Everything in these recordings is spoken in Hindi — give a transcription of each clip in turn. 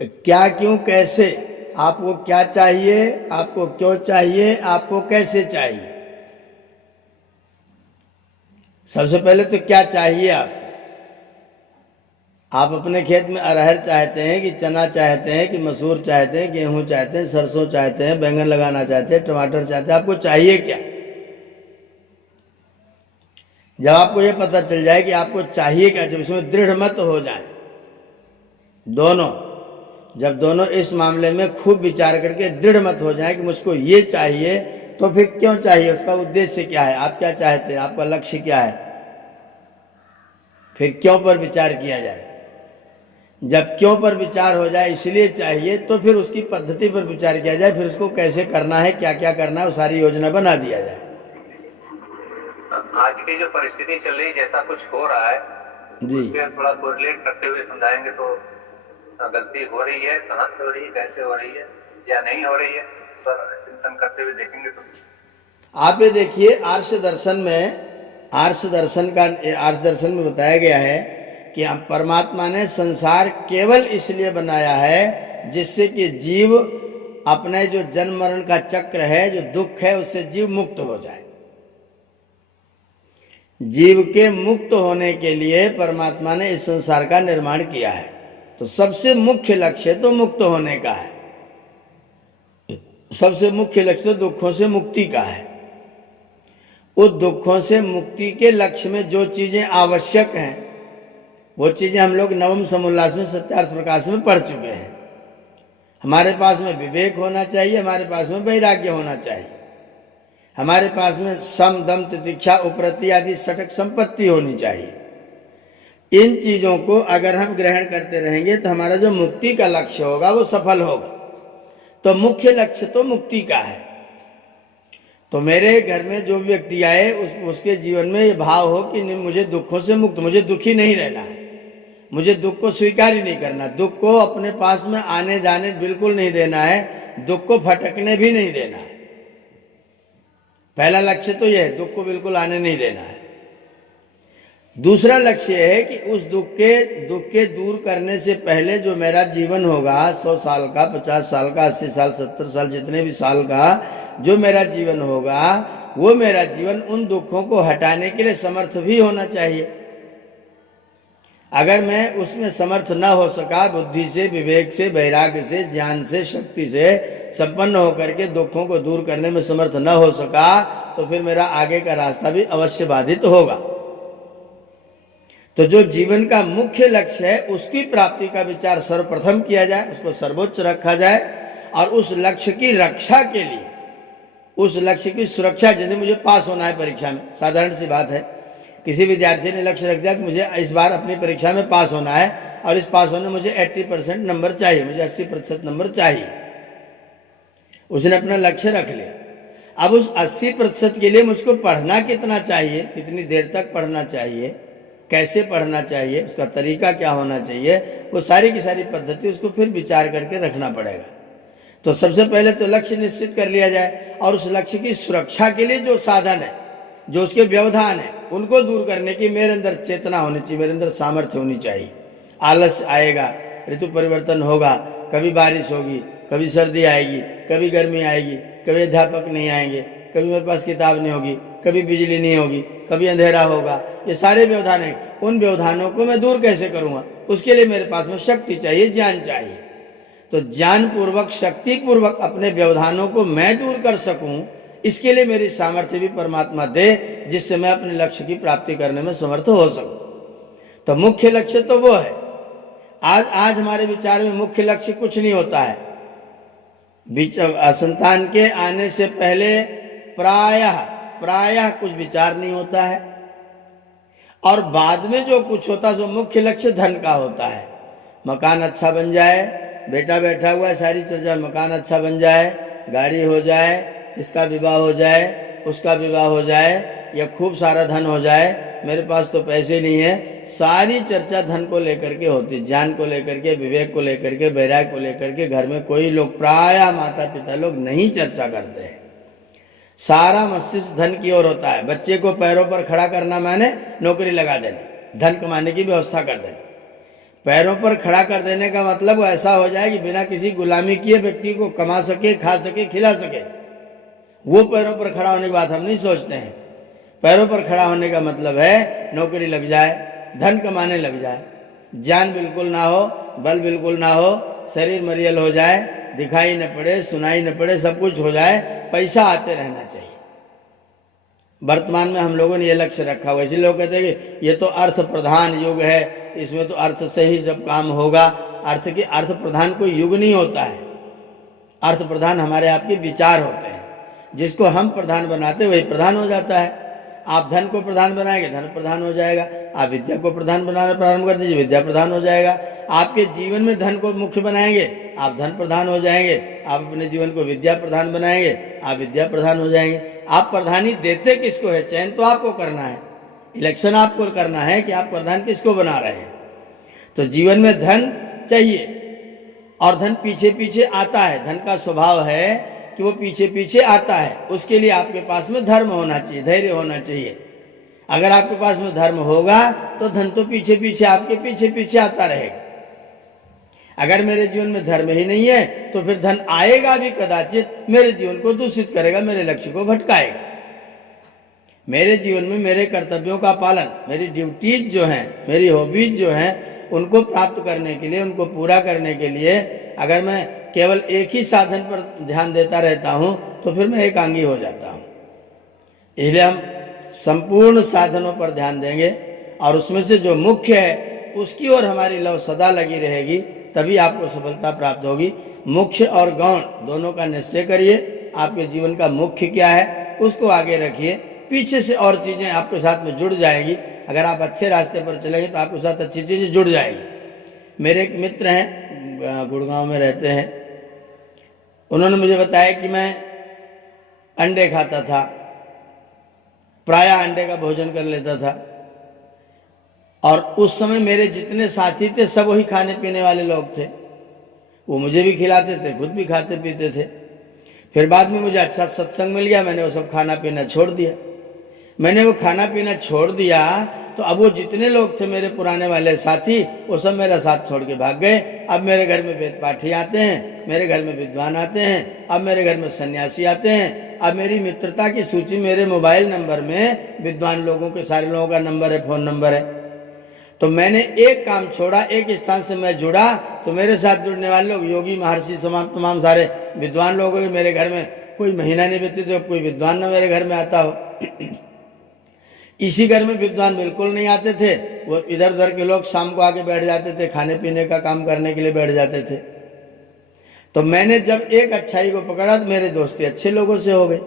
क्या, क्यों, कैसे, आपको क्या चाहिए, आपको क्यों चाहिए, आपको कैसे चाहिए। सबसे पहले तो क्या चाहिए आपको। आप अपने खेत में अरहर चाहते हैं कि चना चाहते हैं कि मसूर चाहते हैं, गेहूं चाहते हैं, सरसों चाहते हैं, बैंगन लगाना चाहते हैं, टमाटर चाहते हैं, आपको चाहिए क्या। जब आपको यह पता चल जाए कि आपको चाहिए क्या, जब इसमें दृढ़ मत हो जाए दोनों, जब दोनों इस मामले में खूब विचार करके दृढ़ मत हो जाए कि मुझको ये चाहिए, तो फिर क्यों चाहिए, उसका उद्देश्य क्या है, आप क्या चाहते हैं, आपका लक्ष्य क्या है, फिर क्यों पर विचार किया जाए। जब क्यों पर विचार हो जाए इसलिए चाहिए, तो फिर उसकी पद्धति पर विचार किया जाए, फिर उसको कैसे करना है, क्या क्या करना है, वो सारी योजना बना दिया जाए। आज की जो परिस्थिति चल रही है, जैसा कुछ हो रहा है जी, उसके थोड़ा कोरिलेट करते हुए समझाएंगे तो गलती हो रही है, कहाँ से हो रही है, कैसे हो रही है या नहीं हो रही है, उस पर चिंतन करते हुए देखेंगे तो। आप ये देखिए, आर्ष दर्शन में, आर्ष दर्शन में बताया गया है कि हम परमात्मा ने संसार केवल इसलिए बनाया है जिससे कि जीव अपने जो जन्म मरण का चक्र है, जो दुख है, उससे जीव मुक्त हो जाए। जीव के मुक्त होने के लिए परमात्मा ने इस संसार का निर्माण किया है। तो सबसे मुख्य लक्ष्य तो मुक्त होने का है, सबसे मुख्य लक्ष्य तो दुखों से मुक्ति का है। उस दुखों से मुक्ति के लक्ष्य में जो चीजें आवश्यक हैं, वो चीजें हम लोग नवम समोल्लास में सत्यार्थ प्रकाश में पढ़ चुके हैं। हमारे पास में विवेक होना चाहिए, हमारे पास में वैराग्य होना चाहिए, हमारे पास में सम दम तितिक्षा उपरति आदि षटक संपत्ति होनी चाहिए। इन चीजों को अगर हम ग्रहण करते रहेंगे तो हमारा जो मुक्ति का लक्ष्य होगा वो सफल होगा। तो मुख्य लक्ष्य तो मुक्ति का है। तो मेरे घर में जो व्यक्ति आए उसके जीवन में ये भाव हो कि मुझे दुखों से मुक्त, मुझे दुखी नहीं रहना है, मुझे दुख को स्वीकार ही नहीं करना, दुख को अपने पास में आने जाने बिल्कुल नहीं देना है, दुख को फटकने भी नहीं देना है। पहला लक्ष्य तो यह है, दुख को बिल्कुल आने नहीं देना है। दूसरा लक्ष्य है कि उस दुख के दूर करने से पहले जो मेरा जीवन होगा, 100 साल का, 50 साल का, 80 साल, 70 साल, जितने भी साल का जो मेरा जीवन होगा, वो मेरा जीवन उन दुखों को हटाने के लिए समर्थ भी होना चाहिए। अगर मैं उसमें समर्थ न हो सका, बुद्धि से, विवेक से, वैराग्य से, ज्ञान से, शक्ति से संपन्न होकर के दुखों को दूर करने में समर्थ न हो सका, तो फिर मेरा आगे का रास्ता भी अवश्य बाधित होगा। तो जो जीवन का मुख्य लक्ष्य है उसकी प्राप्ति का विचार सर्वप्रथम किया जाए, उसको सर्वोच्च रखा जाए, और उस लक्ष्य की रक्षा के लिए, उस लक्ष्य की सुरक्षा, जैसे मुझे पास होना है परीक्षा में, साधारण सी बात है, किसी विद्यार्थी ने लक्ष्य रख दिया कि मुझे इस बार अपनी परीक्षा में पास होना है, और इस पास होने में मुझे 80% नंबर चाहिए, मुझे 80% नंबर चाहिए, उसने अपना लक्ष्य रख लिया। अब उस 80% के लिए मुझको पढ़ना कितना चाहिए, कितनी देर तक पढ़ना चाहिए, कैसे पढ़ना चाहिए, उसका तरीका क्या होना चाहिए, वो सारी की सारी पद्धति उसको फिर विचार करके रखना पड़ेगा। तो सबसे पहले तो लक्ष्य निश्चित कर लिया जाए, और उस लक्ष्य की सुरक्षा के लिए जो साधन है, जो उसके व्यवधान है, उनको दूर करने की मेरे अंदर चेतना होनी चाहिए, मेरे अंदर सामर्थ्य होनी चाहिए। आलस्य आएगा, ऋतु परिवर्तन होगा, कभी बारिश होगी, कभी सर्दी आएगी, कभी गर्मी आएगी, कभी अध्यापक नहीं आएंगे, कभी मेरे पास किताब नहीं होगी, कभी बिजली नहीं होगी, कभी अंधेरा होगा, ये सारे व्यवधान हैं। उन व्यवधानों को मैं दूर कैसे करूँगा, उसके लिए मेरे पास में शक्ति चाहिए, ज्ञान चाहिए। तो ज्ञान पूर्वक, शक्ति पूर्वक अपने व्यवधानों को मैं दूर कर सकूं, इसके लिए मेरी सामर्थ्य भी परमात्मा दे, जिससे मैं अपने लक्ष्य की प्राप्ति करने में समर्थ हो सकूं। तो मुख्य लक्ष्य तो वो है। आज हमारे विचार में मुख्य लक्ष्य कुछ नहीं होता है। संतान के आने से पहले प्रायः कुछ विचार नहीं होता है, और बाद में जो कुछ होता है, जो मुख्य लक्ष्य धन का होता है। मकान अच्छा बन जाए, बेटा बैठा हुआ है, सारी चर्चा, मकान अच्छा बन जाए, गाड़ी हो जाए, इसका विवाह हो जाए, उसका विवाह हो जाए, या खूब सारा धन हो जाए, मेरे पास तो पैसे नहीं है, सारी चर्चा धन को लेकर के होती, ज्ञान को लेकर के, विवेक को लेकर के, वैराग्य को लेकर के घर में कोई लोग, प्रायः माता पिता लोग नहीं चर्चा करते हैं। सारा मस्तिष्क धन की ओर होता है। बच्चे को पैरों पर खड़ा करना माने नौकरी लगा देना, धन कमाने की व्यवस्था कर देना। पैरों पर खड़ा कर देने का मतलब ऐसा हो जाए कि बिना किसी गुलामी किए व्यक्ति को कमा सके, खा सके, खिला सके। वो पैरों पर खड़ा होने की बात हम नहीं सोचते हैं। पैरों पर खड़ा होने का मतलब है नौकरी लग जाए, धन कमाने लग जाए, जान बिल्कुल ना हो, बल बिल्कुल ना हो, शरीर मरियल हो जाए, दिखाई न पड़े, सुनाई न पड़े, सब कुछ हो जाए, पैसा आते रहना चाहिए। वर्तमान में हम लोगों ने ये लक्ष्य रखा हुआ। इसलिए लोग कहते हैं कि ये तो अर्थ प्रधान युग है, इसमें तो अर्थ से ही सब काम होगा। अर्थ प्रधान कोई युग नहीं होता है। अर्थ प्रधान हमारे आपके विचार होते हैं। जिसको हम प्रधान बनाते वही प्रधान हो जाता है। आप धन को प्रधान बनाएंगे, धन प्रधान हो जाएगा। आप विद्या को प्रधान बनाना प्रारंभ कर दीजिए, विद्या प्रधान हो जाएगा। आपके जीवन में धन को मुख्य बनाएंगे, आप धन प्रधान हो जाएंगे। आप अपने जीवन को विद्या प्रधान बनाएंगे, आप विद्या प्रधान हो जाएंगे। आप प्रधानी देते किसको है? चयन तो आपको करना है, इलेक्शन आपको करना है कि आप प्रधान किसको बना रहे हैं। तो जीवन में धन चाहिए और धन पीछे पीछे आता है। धन का स्वभाव है कि वो पीछे पीछे आता है। उसके लिए आपके पास में धर्म होना चाहिए, धैर्य होना चाहिए। अगर आपके पास में धर्म होगा तो धन तो पीछे पीछे आपके पीछे पीछे आता रहेगा। अगर मेरे जीवन में धर्म ही नहीं है तो फिर धन आएगा भी कदाचित मेरे जीवन को दूषित करेगा, मेरे लक्ष्य को भटकाएगा। मेरे जीवन में मेरे कर्तव्यों का पालन, मेरी ड्यूटीज जो हैं, मेरी हॉबीज जो हैं, उनको प्राप्त करने के लिए, उनको पूरा करने के लिए अगर मैं केवल एक ही साधन पर ध्यान देता रहता हूं तो फिर मैं एकांगी हो जाता हूं। इसलिए हम संपूर्ण साधनों पर ध्यान देंगे और उसमें से जो मुख्य है उसकी ओर हमारी लव सदा लगी रहेगी, तभी आपको सफलता प्राप्त होगी। मुख्य और गौण दोनों का निश्चय करिए। आपके जीवन का मुख्य क्या है उसको आगे रखिए, पीछे से और चीजें आपके साथ में जुड़ जाएगी। अगर आप अच्छे रास्ते पर चलेंगे तो आपके साथ अच्छी चीजें जुड़ जाएगी। मेरे एक मित्र हैं, गुड़गांव में रहते हैं। उन्होंने मुझे बताया कि मैं अंडे खाता था, प्रायः अंडे का भोजन कर लेता था और उस समय मेरे जितने साथी थे सब वही खाने पीने वाले लोग थे। वो मुझे भी खिलाते थे, खुद भी खाते पीते थे। फिर बाद में मुझे अच्छा सत्संग मिल गया, मैंने वो सब खाना पीना छोड़ दिया। मैंने वो खाना पीना छोड़ दिया तो अब वो जितने लोग थे मेरे पुराने वाले साथी, वो सब मेरा साथ छोड़ के भाग गए। अब मेरे घर में वेद पाठी आते हैं, मेरे घर में विद्वान आते हैं, अब मेरे घर में सन्यासी आते हैं। अब मेरी मित्रता की सूची मेरे मोबाइल नंबर में विद्वान लोगों के, सारे लोगों का नंबर है, फोन नंबर है। तो मैंने एक काम छोड़ा, एक स्थान से मैं जुड़ा तो मेरे साथ जुड़ने वाले लोग योगी, महर्षि, तमाम सारे विद्वान लोग। मेरे घर में कोई महीना नहीं बीते तो कोई विद्वान ना मेरे घर में आता हो। इसी घर में विद्वान बिल्कुल नहीं आते थे। वो इधर उधर के लोग शाम को आके बैठ जाते थे, खाने पीने का काम करने के लिए बैठ जाते थे। तो मैंने जब एक अच्छाई को पकड़ा तो मेरे दोस्ती अच्छे लोगों से हो गई।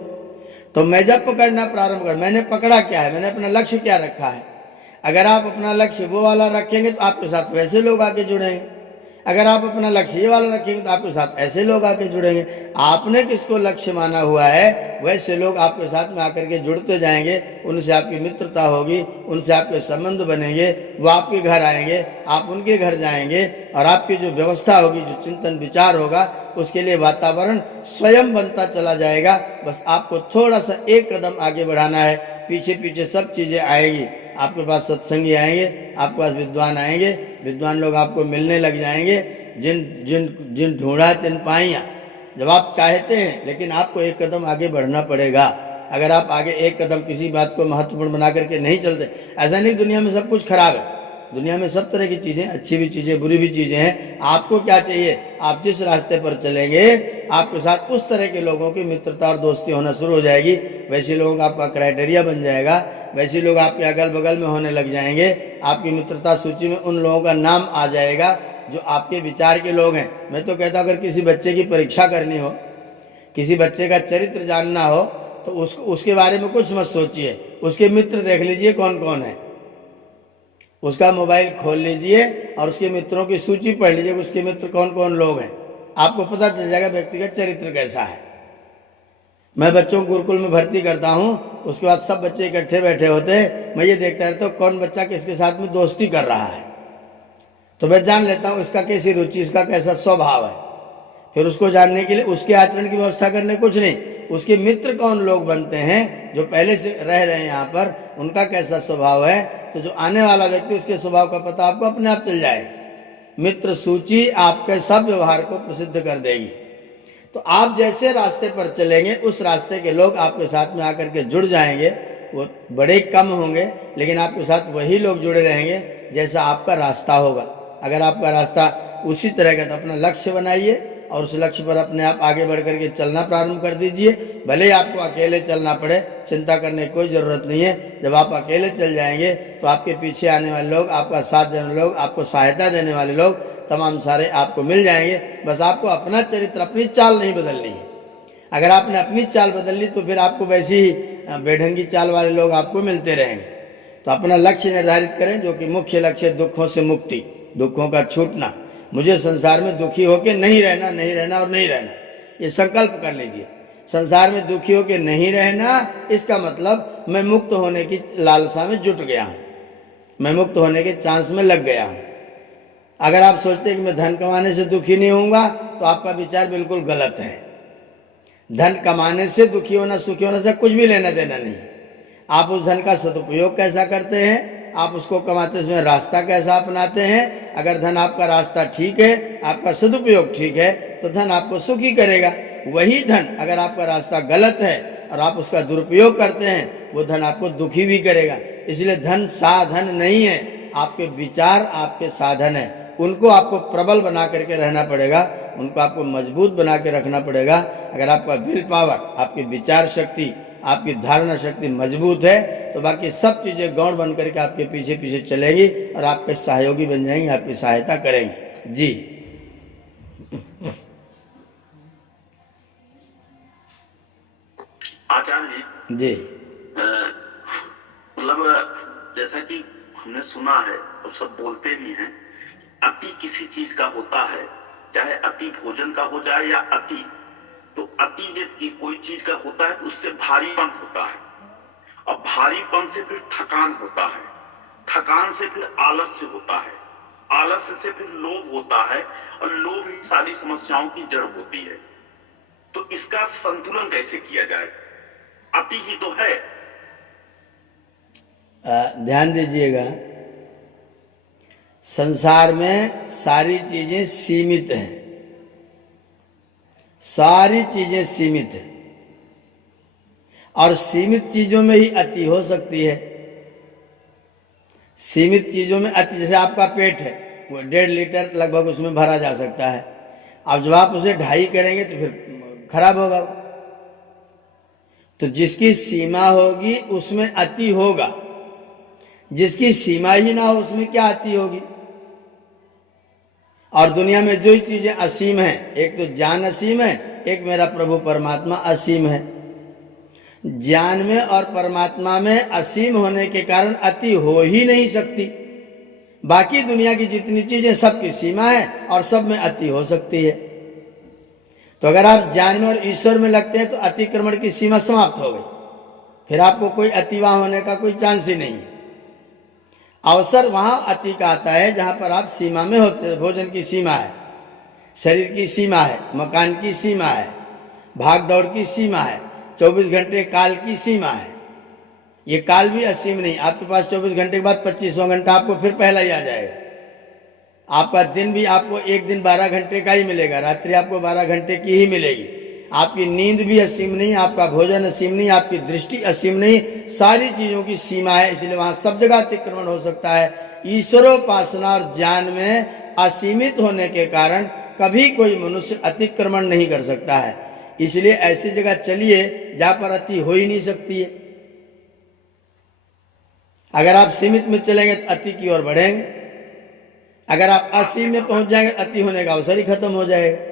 तो मैं जब पकड़ना प्रारंभ कर, मैंने पकड़ा क्या है, मैंने अपना लक्ष्य क्या रखा है। अगर आप अपना लक्ष्य वो वाला रखेंगे तो आपके साथ वैसे लोग आके जुड़ेंगे। अगर आप अपना लक्ष्य ये वाला रखेंगे तो आपके साथ ऐसे लोग आके जुड़ेंगे। आपने किसको लक्ष्य माना हुआ है वैसे लोग आपके साथ में आकर के जुड़ते जाएंगे। उनसे आपकी मित्रता होगी, उनसे आपके संबंध बनेंगे, वो आपके घर आएंगे, आप उनके घर जाएंगे और आपकी जो व्यवस्था होगी, जो चिंतन विचार होगा, उसके लिए वातावरण स्वयं बनता चला जाएगा। बस आपको थोड़ा सा एक कदम आगे बढ़ाना है, पीछे पीछे सब चीजें आएगी। आपके पास सत्संगी आएंगे, आपके पास विद्वान आएंगे, विद्वान लोग आपको मिलने लग जाएंगे। जिन जिन जिन ढूंढा तिन पाइया। जब आप चाहते हैं, लेकिन आपको एक कदम आगे बढ़ना पड़ेगा। अगर आप आगे एक कदम किसी बात को महत्वपूर्ण बना करके नहीं चलते, ऐसा नहीं दुनिया में सब कुछ खराब है। दुनिया में सब तरह की चीजें, अच्छी भी चीजें, बुरी भी चीजें हैं। आपको क्या चाहिए, आप जिस रास्ते पर चलेंगे आपके साथ उस तरह के लोगों की मित्रता और दोस्ती होना शुरू हो जाएगी। वैसे लोगों का आपका क्राइटेरिया बन जाएगा, वैसे लोग आपके अगल बगल में होने लग जाएंगे। आपकी मित्रता सूची में उन लोगों का नाम आ जाएगा जो आपके विचार के लोग हैं। मैं तो कहता हूँ अगर किसी बच्चे की परीक्षा करनी हो, किसी बच्चे का चरित्र जानना हो तो उसके बारे में कुछ मत सोचिए, उसके मित्र देख लीजिए कौन कौन है। उसका मोबाइल खोल लीजिए और उसके मित्रों की सूची पढ़ लीजिए, उसके मित्र कौन कौन लोग हैं। आपको पता चल जाएगा व्यक्ति का चरित्र कैसा है। मैं बच्चों को गुरुकुल में भर्ती करता हूँ, उसके बाद सब बच्चे इकट्ठे बैठे होते हैं। मैं ये देखता रहता हूँ कौन बच्चा किसके साथ में दोस्ती कर रहा है, तो मैं जान लेता हूँ इसका कैसी रुचि, इसका कैसा स्वभाव है। फिर उसको जानने के लिए उसके आचरण की व्यवस्था करने कुछ नहीं, उसके मित्र कौन लोग बनते हैं जो पहले से रह रहे हैं यहाँ पर, उनका कैसा स्वभाव है। तो जो आने वाला व्यक्ति, उसके स्वभाव का पता आपको अपने आप चल जाएगा। मित्र सूची आपके सब व्यवहार को प्रसिद्ध कर देगी। तो आप जैसे रास्ते पर चलेंगे उस रास्ते के लोग आपके साथ में आकर के जुड़ जाएंगे। वो बड़े कम होंगे लेकिन आपके साथ वही लोग जुड़े रहेंगे जैसा आपका रास्ता होगा। अगर आपका रास्ता उसी तरह का तो अपना लक्ष्य बनाइए और उस लक्ष्य पर अपने आप आगे बढ़ करके चलना प्रारंभ कर दीजिए। भले ही आपको अकेले चलना पड़े, चिंता करने की कोई ज़रूरत नहीं है। जब आप अकेले चल जाएंगे तो आपके पीछे आने वाले लोग, आपका साथ देने वाले लोग, आपको सहायता देने वाले लोग तमाम सारे आपको मिल जाएंगे। बस आपको अपना चरित्र, अपनी चाल नहीं बदलनी है। अगर आपने अपनी चाल बदल ली तो फिर आपको वैसी ही बेढंगी चाल वाले लोग आपको मिलते रहेंगे। तो अपना लक्ष्य निर्धारित करें, जो कि मुख्य लक्ष्य दुखों से मुक्ति, दुखों का छूटना। मुझे संसार में दुखी होकर नहीं रहना, नहीं रहना और नहीं रहना, ये संकल्प कर लीजिए। संसार में दुखी होकर नहीं रहना, इसका मतलब मैं मुक्त होने की लालसा में जुट गया हूँ, मैं मुक्त होने के चांस में लग गया हूँ। अगर आप सोचते हैं कि मैं धन कमाने से दुखी नहीं होऊंगा तो आपका विचार बिल्कुल गलत है। धन कमाने से दुखी होना, सुखी होने से कुछ भी लेना देना नहीं। आप उस धन का सदुपयोग कैसा करते हैं, आप उसको कमाते समय रास्ता कैसा अपनाते हैं। अगर धन आपका रास्ता ठीक है, आपका सदुपयोग ठीक है, तो धन आपको सुखी करेगा। वही धन अगर आपका रास्ता गलत है और आप उसका दुरुपयोग करते हैं, वो धन आपको दुखी भी करेगा। इसलिए धन साधन नहीं है, आपके विचार आपके साधन है। उनको आपको प्रबल बना करके रहना पड़ेगा, उनको आपको मजबूत बना के रखना पड़ेगा। अगर आपका विल पावर, आपकी विचार शक्ति, आपकी धारणा शक्ति मजबूत है तो बाकी सब चीज़ें गौण बन करके आपके पीछे पीछे चलेंगी और आपके सहयोगी बन जाएंगी, आपकी सहायता करेंगी। जी आचार्य जी, मतलब जैसा कि हमने सुना है और सब बोलते भी हैं, अति किसी चीज का होता है, चाहे अति भोजन का हो जाए या अति, तो अति यदि कोई चीज का होता है तो उससे भारीपन होता है, और भारीपन से फिर थकान होता है, थकान से फिर आलस्य होता है, आलस्य से फिर लोभ होता है, और लोभ ही सारी समस्याओं की जड़ होती है। तो इसका संतुलन कैसे किया जाए? अति ही तो है। ध्यान दीजिएगा, संसार में सारी चीजें सीमित हैं, सारी चीजें सीमित हैं, और सीमित चीजों में ही अति हो सकती है। सीमित चीजों में अति, जैसे आपका पेट है, वो 1.5 लीटर लगभग उसमें भरा जा सकता है। अब जब आप उसे 2.5 करेंगे तो फिर खराब होगा। तो जिसकी सीमा होगी उसमें अति होगा, जिसकी सीमा ही ना हो उसमें क्या अति होगी। और दुनिया में जो ही चीजें असीम हैं, एक तो ज्ञान असीम है, एक मेरा प्रभु परमात्मा असीम है। ज्ञान में और परमात्मा में असीम होने के कारण अति हो ही नहीं सकती। बाकी दुनिया की जितनी चीजें सबकी सीमा है और सब में अति हो सकती है। तो अगर आप ज्ञान में और ईश्वर में लगते हैं तो अतिक्रमण की सीमा समाप्त हो गई, फिर आपको कोई अतिवाह होने का कोई चांस ही नहीं है। अवसर वहां अति का आता है जहां पर आप सीमा में होते हैं। भोजन की सीमा है, शरीर की सीमा है, मकान की सीमा है, भाग दौड़ की सीमा है, 24 घंटे काल की सीमा है। ये काल भी असीम नहीं, आपके पास 24 घंटे के बाद 25वां घंटा आपको फिर पहला ही आ जाएगा। आपका दिन भी आपको एक दिन 12 घंटे का ही मिलेगा, रात्रि आपको 12 घंटे की ही मिलेगी। आपकी नींद भी असीम नहीं, आपका भोजन असीम नहीं, आपकी दृष्टि असीम नहीं, सारी चीजों की सीमा है। इसलिए वहां सब जगह अतिक्रमण हो सकता है। ईश्वरोपासना और ज्ञान में असीमित होने के कारण कभी कोई मनुष्य अतिक्रमण नहीं कर सकता है। इसलिए ऐसी जगह चलिए जहां पर अति हो ही नहीं सकती है। अगर आप सीमित में चलेंगे तो अति की ओर बढ़ेंगे, अगर आप असीम में पहुंच जाएंगे अति होने का अवसर ही खत्म हो जाएगा।